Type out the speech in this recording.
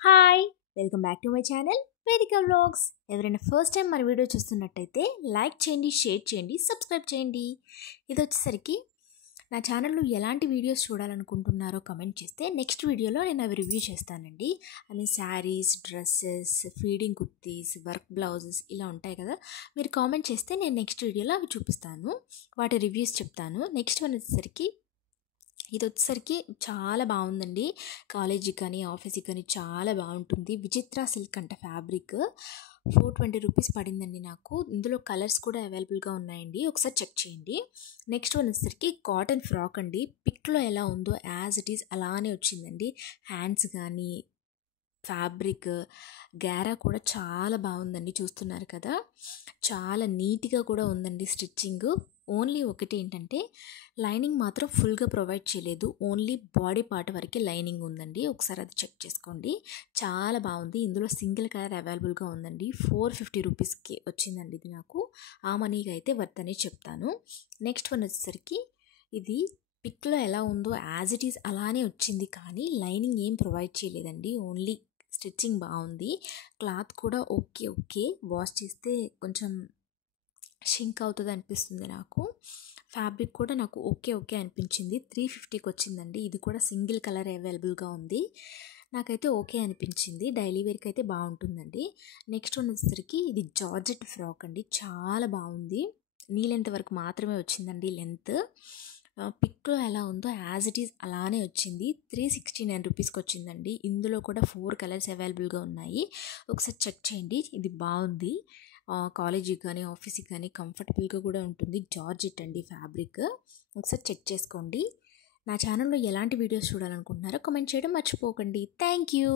Hi welcome back to my channel వేదిక vlogs. ఎవరైనా first time మన వీడియో చూస్తున్నట్టయితే లైక్ చేయండి, షేర్ చేయండి, సబ్స్క్రైబ్ చేయండి. ఇది వచ్చేసరికి నా ఛానల్లో ఎలాంటి వీడియోస్ చూడాలనుకుంటున్నారో కమెంట్ చేస్తే నెక్స్ట్ వీడియోలో నేను అవి రివ్యూ చేస్తానండి. Saris, dresses, feeding kurtis, work blouses ఇలా ఉంటాయి కదా. మీరు కామెంట్ చేస్తే నేను నెక్స్ట్ వీడియోలో అవి చూపిస్తాను, వాటి రివ్యూస్ చెప్తాను. నెక్స్ట్ వన్ వచ్చేసరికి ఇది వచ్చేసరికి చాలా బాగుందండి. కాలేజీకి కానీ ఆఫీస్కి కానీ చాలా బాగుంటుంది. విచిత్ర సిల్క్ అంట ఫ్యాబ్రిక్. 420 రూపీస్ పడిందండి నాకు. ఇందులో కలర్స్ కూడా అవైలబుల్గా ఉన్నాయండి, ఒకసారి చెక్ చేయండి. నెక్స్ట్ వన్ వచ్చేసరికి కాటన్ ఫ్రాక్ అండి. పిక్లో ఎలా ఉందో యాజ్ ఇట్ ఈస్ అలానే వచ్చిందండి. హ్యాండ్స్ కానీ ఫ్యాబ్రిక్ గ్యారా కూడా చాలా బాగుందండి, చూస్తున్నారు కదా. చాలా నీట్గా కూడా ఉందండి స్టిచ్చింగ్. ఓన్లీ ఒకటి ఏంటంటే లైనింగ్ మాత్రం ఫుల్గా ప్రొవైడ్ చేయలేదు, ఓన్లీ బాడీ పార్ట్ వరకే లైనింగ్ ఉందండి. ఒకసారి అది చెక్ చేసుకోండి. చాలా బాగుంది. ఇందులో సింగిల్ కలర్ అవైలబుల్గా ఉందండి. 450 రూపీస్కి వచ్చిందండి ఇది నాకు. ఆ మనీకి అయితే వర్త్ అని చెప్తాను. నెక్స్ట్ వన్ వచ్చేసరికి ఇది పిక్లో ఎలా ఉందో యాజ్ ఇట్ ఈస్ అలానే వచ్చింది, కానీ లైనింగ్ ఏం ప్రొవైడ్ చేయలేదండి. ఓన్లీ స్టిచ్చింగ్ బాగుంది. క్లాత్ కూడా ఓకే. వాష్ చేస్తే కొంచెం షింక్ అవుతుంది అనిపిస్తుంది నాకు. ఫ్యాబ్రిక్ కూడా నాకు ఓకే అనిపించింది. 350కి వచ్చిందండి. ఇది కూడా సింగిల్ కలర్ అవైలబుల్గా ఉంది. నాకైతే ఓకే అనిపించింది. డైలీ వేర్కి అయితే బాగుంటుందండి. నెక్స్ట్ వన్ వచ్చేసరికి ఇది జార్జెట్ ఫ్రాక్ అండి. చాలా బాగుంది. నీ లెంత్ వరకు మాత్రమే వచ్చిందండి లెంత్. పిక్లో ఎలా ఉందో యాజ్ ఇట్ ఈస్ అలానే వచ్చింది. 369 రూపీస్కి వచ్చిందండి. ఇందులో కూడా 4 కలర్స్ అవైలబుల్గా ఉన్నాయి, ఒకసారి చెక్ చేయండి. ఇది బాగుంది. కాలేజీకి కానీ ఆఫీస్కి కానీ కంఫర్టబుల్గా కూడా ఉంటుంది. జార్జెట్ అండి ఫ్యాబ్రిక్. ఒకసారి చెక్ చేసుకోండి. నా ఛానల్లో ఎలాంటి వీడియోస్ చూడాలనుకుంటున్నారో కామెంట్ చేయడం మర్చిపోకండి. Thank you.